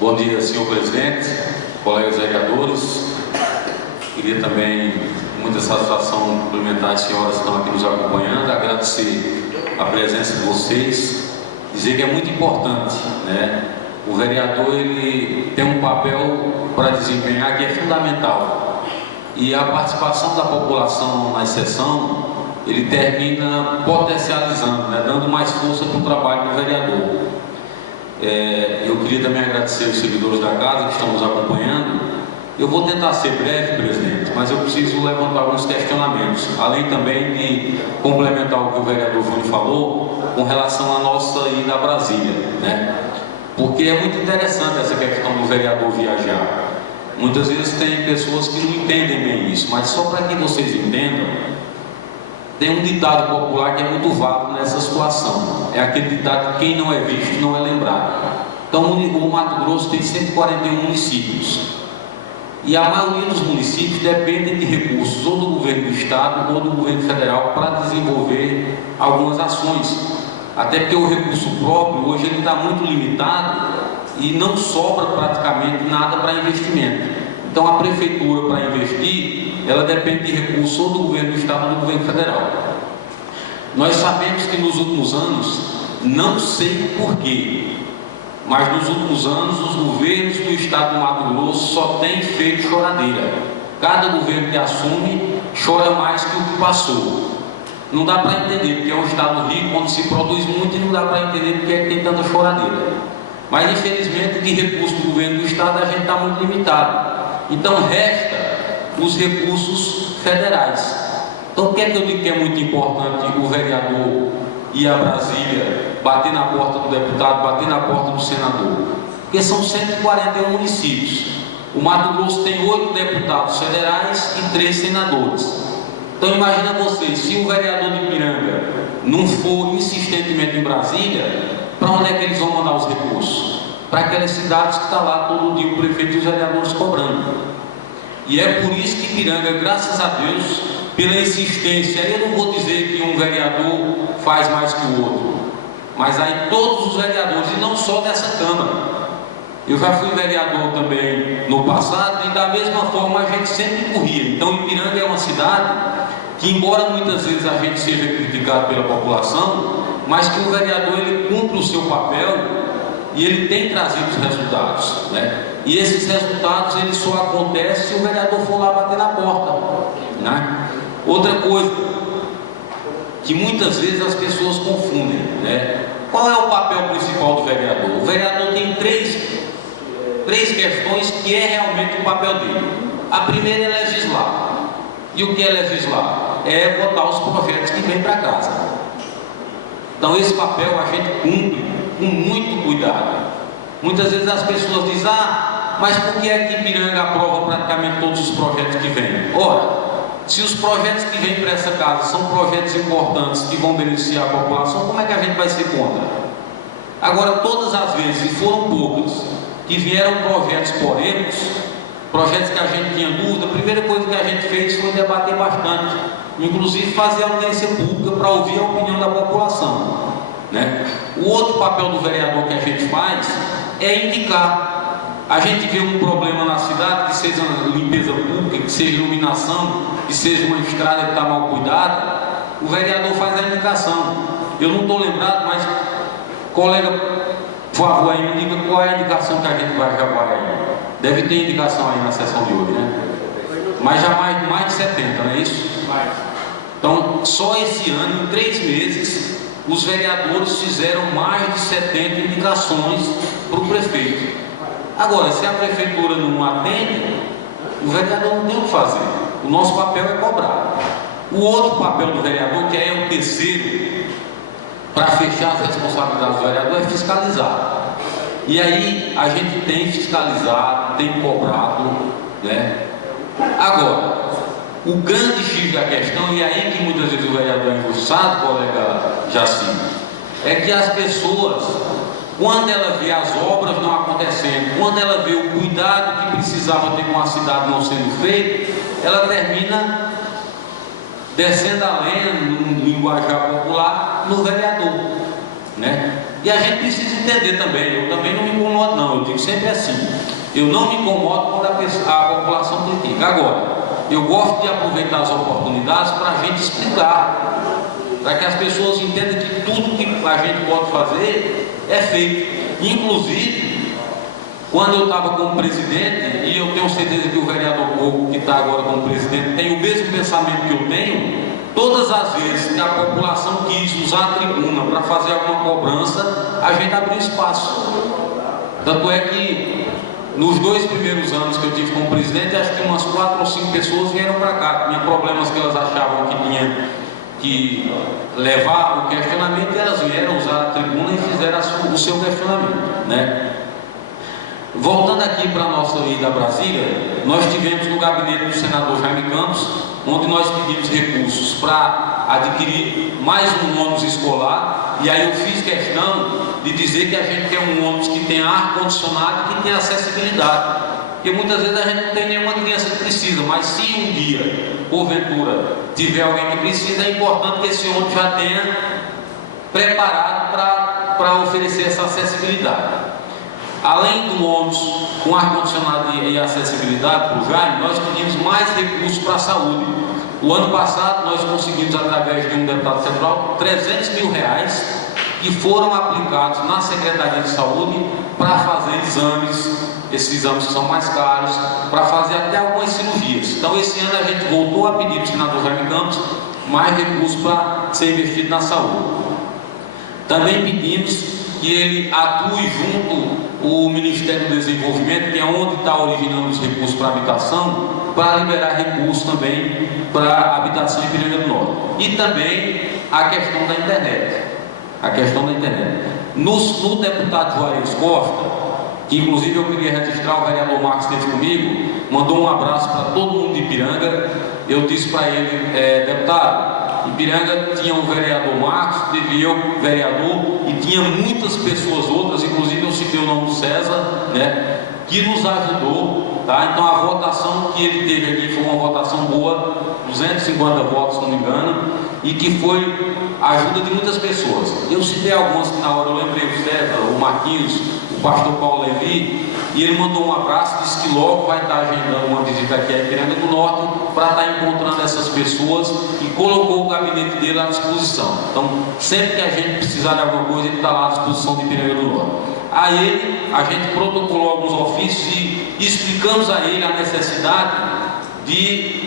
Bom dia, senhor presidente, colegas vereadores. Queria também, com muita satisfação, cumprimentar as senhoras que estão aqui nos acompanhando, agradecer a presença de vocês, dizer que é muito importante, né? O vereador, ele tem um papel para desempenhar que é fundamental, e a participação da população na sessão, ele termina potencializando, né? Dando mais força para o trabalho do vereador. Eu queria também agradecer os servidores da casa que estão nos acompanhando. Eu vou tentar ser breve, presidente, mas eu preciso levantar alguns questionamentos, além também de complementar o que o vereador Júnior falou com relação à nossa ida a Brasília, né? Porque é muito interessante essa questão do vereador viajar. Muitas vezes tem pessoas que não entendem bem isso, mas só para que vocês entendam, tem um ditado popular que é muito válido nessa situação. É aquele ditado que quem não é visto não é lembrado. Então o Mato Grosso tem 141 municípios. E a maioria dos municípios dependem de recursos ou do governo do estado ou do governo federal para desenvolver algumas ações. Até porque o recurso próprio hoje ele está muito limitado e não sobra praticamente nada para investimento. Então a prefeitura, para investir, ela depende de recursos ou do governo do estado ou do governo federal. Nós sabemos que nos últimos anos, não sei porquê, mas nos últimos anos os governos do estado do Mato Grosso só têm feito choradeira. Cada governo que assume chora mais que o que passou. Não dá para entender, porque é um estado rico onde se produz muito e não dá para entender porque é que tem tanta choradeira. Mas infelizmente de recursos do governo do estado a gente está muito limitado. Então resta os recursos federais. Então o que é que eu digo que é muito importante o vereador ir a Brasília, bater na porta do deputado, bater na porta do senador? Porque são 141 municípios. O Mato Grosso tem 8 deputados federais e 3 senadores. Então imagina vocês, se o vereador de Ipiranga não for insistentemente em Brasília, para onde é que eles vão mandar os recursos? Para aquelas cidades que está lá todo dia o prefeito e os vereadores cobrando. E é por isso que Ipiranga, graças a Deus, pela insistência, eu não vou dizer que um vereador faz mais que o outro, mas aí todos os vereadores, e não só dessa Câmara. Eu já fui vereador também no passado, e da mesma forma a gente sempre corria. Então Ipiranga é uma cidade que, embora muitas vezes a gente seja criticado pela população, mas que o vereador ele cumpre o seu papel e ele tem trazido os resultados, né? E esses resultados eles só acontecem se o vereador for lá bater na porta, né? Outra coisa que muitas vezes as pessoas confundem, né? Qual é o papel principal do vereador? O vereador tem três questões que é realmente o papel dele. A primeira é legislar. E o que é legislar? É votar os projetos que vêm para casa. Então esse papel a gente cumpre com muito cuidado. Muitas vezes as pessoas dizem: mas por que é que Ipiranga aprova praticamente todos os projetos que vêm? Ora, se os projetos que vêm para essa casa são projetos importantes que vão beneficiar a população, como é que a gente vai ser contra? Agora, todas as vezes, e foram poucas, que vieram projetos polêmicos, projetos que a gente tinha dúvida, a primeira coisa que a gente fez foi debater bastante, inclusive fazer audiência pública para ouvir a opinião da população, né? O outro papel do vereador que a gente faz é indicar. A gente vê um problema na cidade, que seja limpeza pública, que seja iluminação, que seja uma estrada que está mal cuidada, o vereador faz a indicação. Eu não estou lembrado, mas colega, por favor, aí me diga qual é a indicação que a gente vai aí. Deve ter indicação aí na sessão de hoje, né? Mas já mais de 70, não é isso? Então, só esse ano, em 3 meses, os vereadores fizeram mais de 70 indicações para o prefeito. Agora, se a prefeitura não atende, o vereador não tem o que fazer. O nosso papel é cobrar. O outro papel do vereador, que é o terceiro, para fechar as responsabilidades do vereador, é fiscalizar. E aí a gente tem fiscalizado, tem cobrado, né? Agora, o grande X da questão, e aí que muitas vezes o vereador é enguçado, colega Jacinto, é que as pessoas, quando ela vê as obras não acontecendo, quando ela vê o cuidado que precisava ter com a cidade não sendo feito, ela termina descendo a lenha, no linguajar popular, no vereador. né? E a gente precisa entender também, eu também não me incomodo não, eu digo sempre assim, eu não me incomodo quando a população critica. Agora, eu gosto de aproveitar as oportunidades para a gente explicar, para que as pessoas entendam que tudo que a gente pode fazer é feito. Inclusive, quando eu estava como presidente, e eu tenho certeza que o vereador Coco, que está agora como presidente, tem o mesmo pensamento que eu tenho, todas as vezes que a população quis usar a tribuna para fazer alguma cobrança, a gente abriu espaço. Tanto é que nos 2 primeiros anos que eu tive como presidente, acho que umas 4 ou 5 pessoas vieram para cá, tinha problemas que elas achavam que tinha que levar o questionamento, e elas vieram usar a tribuna e fizeram o seu questionamento, né? Voltando aqui para a nossa ida a Brasília, nós tivemos no gabinete do senador Jaime Campos, onde nós pedimos recursos para adquirir mais um ônibus escolar, e aí eu fiz questão de dizer que a gente quer um ônibus que tenha ar-condicionado e que tenha acessibilidade, porque muitas vezes a gente não tem nenhuma criança que precisa, mas se um dia, porventura, tiver alguém que precisa, é importante que esse ônibus já tenha preparado para oferecer essa acessibilidade. Além do ônibus com ar-condicionado e acessibilidade para o Jaime, nós pedimos mais recursos para a saúde. O ano passado nós conseguimos, através de um deputado federal, 300 mil reais que foram aplicados na Secretaria de Saúde para fazer exames, esses exames que são mais caros, para fazer até algumas cirurgias. Então esse ano a gente voltou a pedir para o senador Jaime Campos mais recursos para ser investido na saúde. Também pedimos que ele atue junto o Ministério do Desenvolvimento, que é onde está originando os recursos para habitação, para liberar recursos também para habitação em Piranga do Norte. E também a questão da internet. A questão da internet. No deputado Juarez Costa, que inclusive eu queria registrar, o vereador Marcos esteve comigo, mandou um abraço para todo mundo de Ipiranga. Eu disse para ele, deputado, Ipiranga tinha um vereador Marcos, teve eu, vereador, e tinha muitas pessoas outras, inclusive eu citei o nome do César, né, que nos ajudou, tá? Então a votação que ele teve aqui foi uma votação boa, 250 votos, se não me engano, e que foi a ajuda de muitas pessoas. Eu citei algumas que na hora eu lembrei, o César, o Marquinhos, o pastor Paulo Levi, e ele mandou um abraço, disse que logo vai estar agendando uma visita aqui a Ipiranga do Norte para estar encontrando essas pessoas, e colocou o gabinete dele à disposição. Então, sempre que a gente precisar de alguma coisa, ele está lá à disposição de Ipiranga do Norte. A ele, a gente protocolou alguns ofícios e explicamos a ele a necessidade de...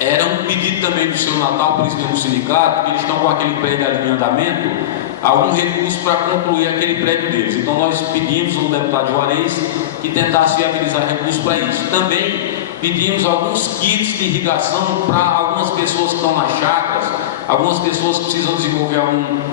Era um pedido também do seu Natal, por isso que no sindicato, que eles estão com aquele prédio ali em andamento, algum recurso para concluir aquele prédio deles. Então nós pedimos ao deputado Juarez que tentasse viabilizar recursos para isso. Também pedimos alguns kits de irrigação para algumas pessoas que estão nas chácaras, algumas pessoas que precisam desenvolver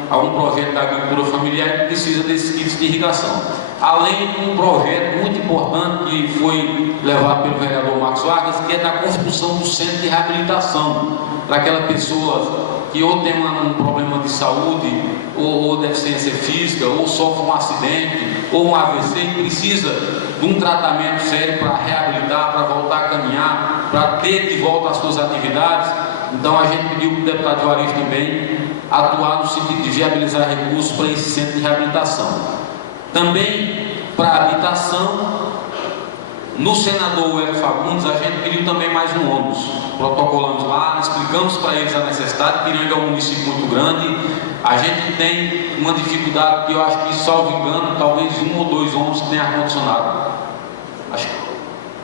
algum projeto da agricultura familiar que precisa desses kits de irrigação. Além de um projeto muito importante que foi levado pelo vereador Marcos Vargas, que é da construção do centro de reabilitação, para aquela pessoa que ou tem um problema de saúde, ou deficiência física, ou sofre um acidente, ou um AVC, e precisa de um tratamento sério para reabilitar, para voltar a caminhar, para ter de volta as suas atividades. Então a gente pediu para o deputado Juarez também atuar no sentido de viabilizar recursos para esse centro de reabilitação. Também para a habitação, no senador Hélio Fagundes, a gente pediu também mais um ônibus. Protocolamos lá, explicamos para eles a necessidade. Piranga é um município muito grande, a gente tem uma dificuldade que eu acho que, salvo engano, talvez 1 ou 2 ônibus que tem ar-condicionado. Acho que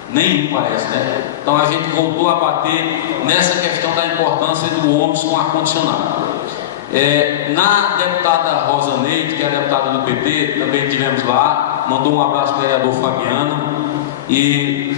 nenhum parece, né? Então a gente voltou a bater nessa questão da importância do ônibus com ar-condicionado. Na deputada Rosa Neide, que é a deputada do PT, também tivemos lá, mandou um abraço para o vereador Fabiano, e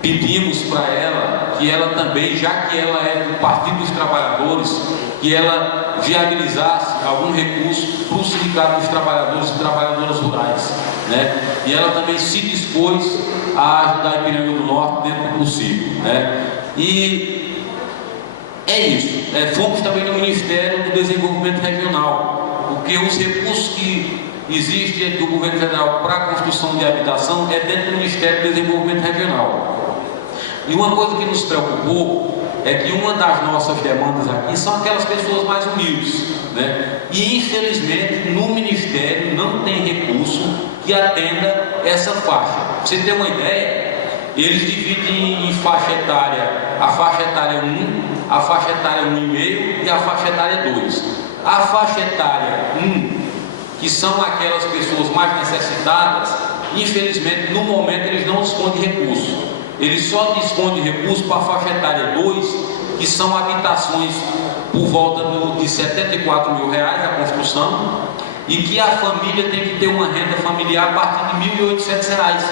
pedimos para ela que ela também, já que ela é do Partido dos Trabalhadores, que ela viabilizasse algum recurso para o Sindicato dos Trabalhadores e Trabalhadoras Rurais, né? E ela também se dispôs a ajudar a Ipiranga do Norte dentro do possível, né? E é isso. Fomos também no Ministério do Desenvolvimento Regional, porque os recursos que existem do governo federal para a construção de habitação é dentro do Ministério do Desenvolvimento Regional. E uma coisa que nos preocupou é que uma das nossas demandas aqui são aquelas pessoas mais humildes, né? E infelizmente no Ministério não tem recurso que atenda essa faixa. Pra você ter uma ideia, eles dividem em faixa etária, a faixa etária 1, a faixa etária 1,5 e a faixa etária 2. A faixa etária 1, que são aquelas pessoas mais necessitadas, infelizmente no momento eles não dispõem de recursos. Eles só dispõem de recursos para a faixa etária 2, que são habitações por volta de R$74 mil a construção, e que a família tem que ter uma renda familiar a partir de R$1.800.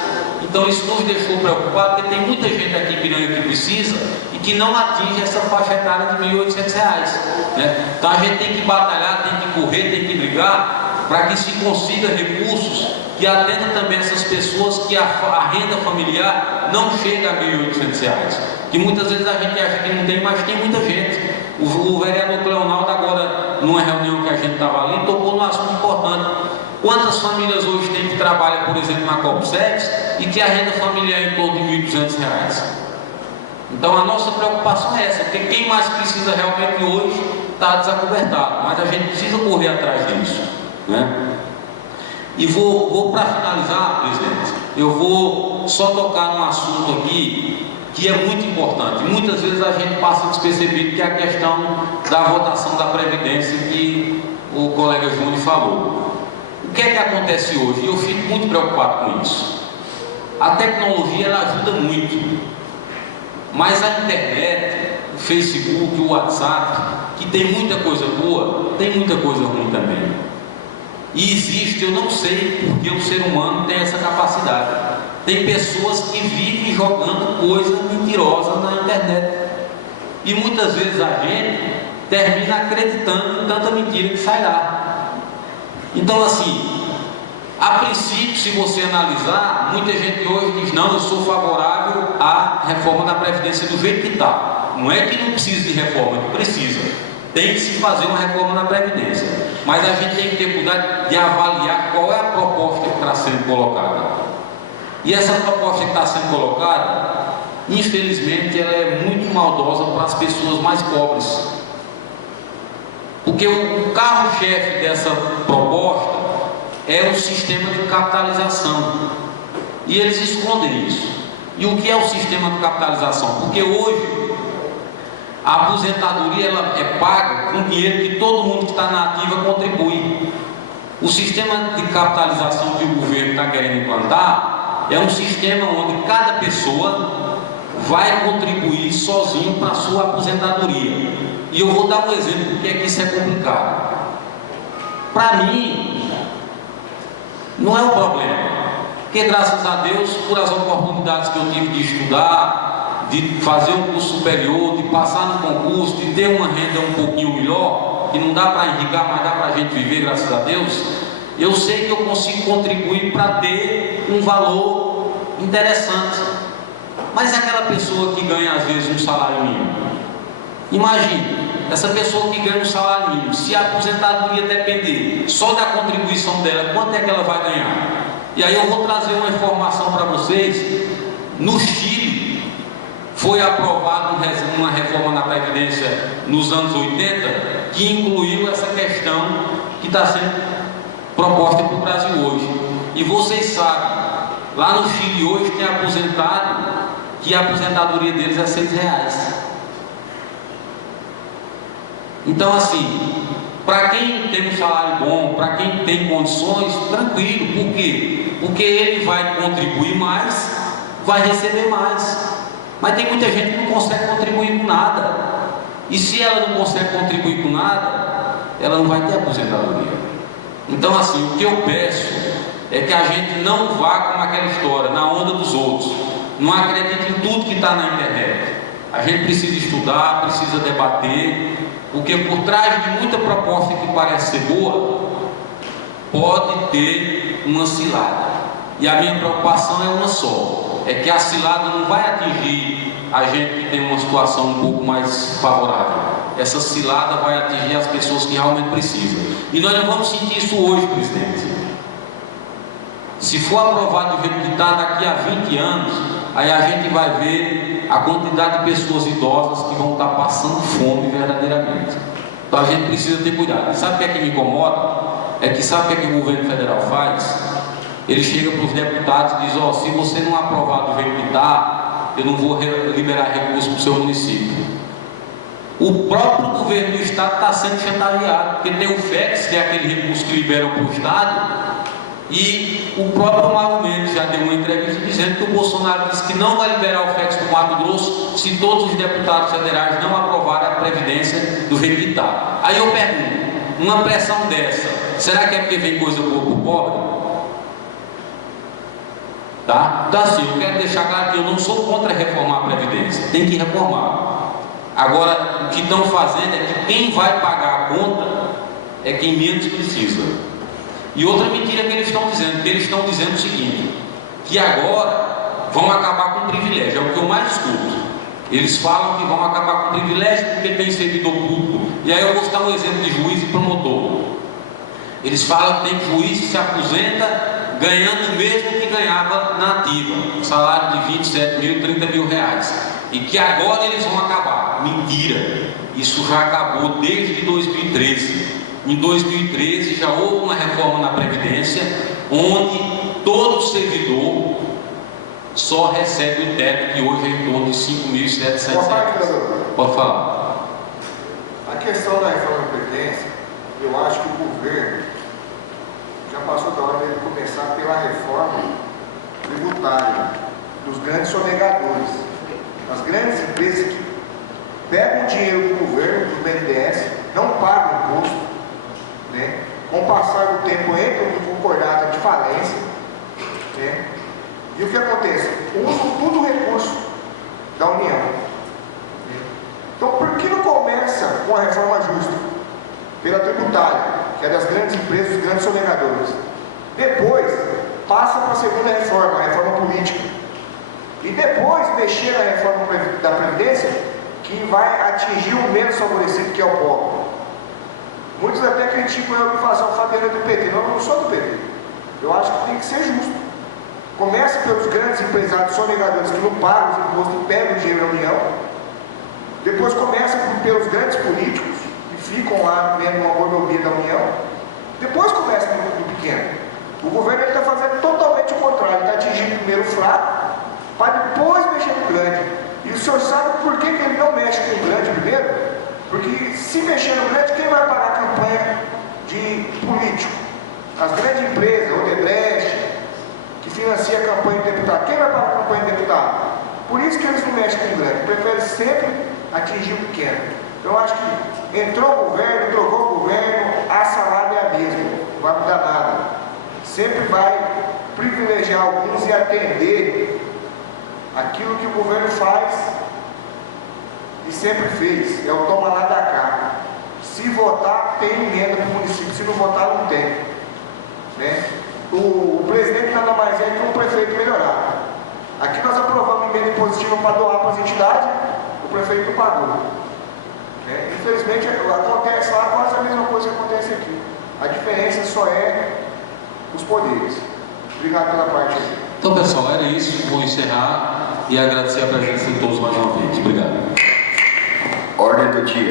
Então isso nos deixou preocupados, porque tem muita gente aqui em Piranha que precisa e que não atinge essa faixa etária de R$1.800, né? Então a gente tem que batalhar, tem que correr, tem que brigar para que se consiga recursos que atendam também essas pessoas que a renda familiar não chega a R$1.800, que muitas vezes a gente acha que não tem, mas tem muita gente. O vereador Cleonaldo agora, numa reunião que a gente estava ali, tocou num assunto importante. Quantas famílias hoje tem que trabalhar, por exemplo, na Copsex e que a renda familiar é em torno de R$1.200? Então a nossa preocupação é essa, porque quem mais precisa realmente hoje está desacobertado, mas a gente precisa correr atrás disso, né? E vou para finalizar, presidente, eu vou só tocar num assunto aqui que é muito importante. Muitas vezes a gente passa despercebido, que é a questão da votação da Previdência que o colega Júnior falou. O que é que acontece hoje? Eu fico muito preocupado com isso. A tecnologia ela ajuda muito, mas a internet, o Facebook, o WhatsApp, que tem muita coisa boa, tem muita coisa ruim também. E existe, eu não sei porque o ser humano tem essa capacidade. Tem pessoas que vivem jogando coisa mentirosa na internet. E muitas vezes a gente termina acreditando em tanta mentira que sai lá. Então assim, a princípio, se você analisar, muita gente hoje diz, não, eu sou favorável à reforma da Previdência do jeito que está. Não é que não precisa de reforma, que precisa. Tem que se fazer uma reforma na Previdência. Mas a gente tem que ter cuidado de avaliar qual é a proposta que está sendo colocada. E essa proposta que está sendo colocada, infelizmente, ela é muito maldosa para as pessoas mais pobres. Porque o carro-chefe dessa proposta é o sistema de capitalização. E eles escondem isso. E o que é o sistema de capitalização? Porque hoje a aposentadoria ela é paga com dinheiro que todo mundo que está na ativa contribui. O sistema de capitalização que o governo está querendo implantar é um sistema onde cada pessoa vai contribuir sozinho para a sua aposentadoria. E eu vou dar um exemplo porque é que isso é complicado. Para mim, não é um problema, porque graças a Deus, por as oportunidades que eu tive de estudar, de fazer um curso superior, de passar no concurso, de ter uma renda um pouquinho melhor, que não dá para enricar, mas dá para a gente viver, graças a Deus, eu sei que eu consigo contribuir para ter um valor interessante. Mas aquela pessoa que ganha às vezes um salário mínimo, imagine, essa pessoa que ganha um salário mínimo, se a aposentadoria depender só da contribuição dela, quanto é que ela vai ganhar? E aí eu vou trazer uma informação para vocês. No Chile foi aprovada uma reforma na Previdência nos anos 80 que incluiu essa questão que está sendo proposta para o Brasil hoje. E vocês sabem, lá no Chile hoje tem aposentado que a aposentadoria deles é R$6. Então assim, para quem tem um salário bom, para quem tem condições, tranquilo. Por quê? Porque ele vai contribuir mais, vai receber mais. Mas tem muita gente que não consegue contribuir com nada. E se ela não consegue contribuir com nada, ela não vai ter aposentadoria. Então assim, o que eu peço é que a gente não vá com aquela história, na onda dos outros. Não acredite em tudo que está na internet. A gente precisa estudar, precisa debater, porque por trás de muita proposta que parece ser boa, pode ter uma cilada. E a minha preocupação é uma só, é que a cilada não vai atingir a gente que tem uma situação um pouco mais favorável. Essa cilada vai atingir as pessoas que realmente precisam. E nós não vamos sentir isso hoje, presidente. Se for aprovado do jeito que está, daqui a 20 anos, aí a gente vai ver a quantidade de pessoas idosas que vão estar passando fome verdadeiramente. Então a gente precisa ter cuidado. E sabe o que é que me incomoda? É que sabe o que é que o governo federal faz? Ele chega para os deputados e diz: ó, se você não aprovar do jeito que está, eu não vou liberar recursos para o seu município. O próprio governo do estado está sendo chantageado, porque tem o FEX, que é aquele recurso que liberam para o estado, e o próprio Mauro Mendes já deu uma entrevista dizendo que o Bolsonaro disse que não vai liberar o FEX para o Mato Grosso se todos os deputados federais não aprovarem a Previdência do jeito que está. Aí eu pergunto, uma pressão dessa, será que é porque vem coisa boa para o pobre? Tá? Então assim, eu quero deixar claro que eu não sou contra reformar a Previdência, tem que reformar. Agora, o que estão fazendo é que quem vai pagar a conta é quem menos precisa. E outra mentira que eles estão dizendo, o seguinte, que agora vão acabar com o privilégio, é o que eu mais escuto. Eles falam que vão acabar com o privilégio porque tem servidor público. E aí eu vou citar um exemplo de juiz e promotor. Eles falam que tem juiz que se aposenta ganhando o mesmo que ganhava na ativa, um salário de 27 mil, 30 mil reais. E que agora eles vão acabar. Mentira! Isso já acabou desde 2013. Em 2013 já houve uma reforma na Previdência, onde todo servidor só recebe o teto, que hoje é em torno de 5.700 reais. Pode falar. A questão da reforma da Previdência, eu acho que o governo já passou da hora de começar pela reforma tributária dos grandes sonegadores. As grandes empresas que pegam o dinheiro do governo, do BNDES, não pagam imposto, né? Com o passar do tempo entram no concordado de falência, né? E o que acontece? Usam tudo o recurso da União, né? Então, por que não começa com a reforma justa? Pela tributária, que é das grandes empresas, dos grandes sonegadores. Depois, passa para a segunda reforma, a reforma política. E depois mexer na reforma da Previdência, que vai atingir o menos favorecido, que é o pobre. Muitos até criticam eu que faço o Fabiano do PT. Não, eu não sou do PT. Eu acho que tem que ser justo. Começa pelos grandes empresários sonegadores que não pagam os impostos e pegam o dinheiro da União. Depois começa pelos grandes políticos, que ficam lá vendo uma mordomia da União. Depois começa no pequeno. O governo está fazendo totalmente o contrário. Ele está atingindo primeiro o fraco, para depois mexer no grande. E o senhor sabe por que ele não mexe com o grande primeiro? Porque se mexer no grande, quem vai pagar a campanha de político? As grandes empresas, Odebrecht, que financia a campanha de deputado. Quem vai pagar a campanha de deputado? Por isso que eles não mexem com o grande. Preferem sempre atingir o pequeno. Então eu acho que entrou o governo, trocou o governo, a salada é a mesma. Não vai mudar nada. Sempre vai privilegiar alguns e atender aquilo que o governo faz e sempre fez, é o toma lá da cá. Se votar, tem emenda para o município, se não votar, não tem, né? O presidente nada mais é que um prefeito melhorado. Aqui nós aprovamos emenda impositiva para doar para as entidades, o prefeito não pagou, né? Infelizmente acontece lá quase a mesma coisa que acontece aqui. A diferença só é os poderes. Obrigado pela parte aí. Então, pessoal, era isso. Vou encerrar e agradecer a presença de todos mais uma vez. Obrigado. Ordem do dia.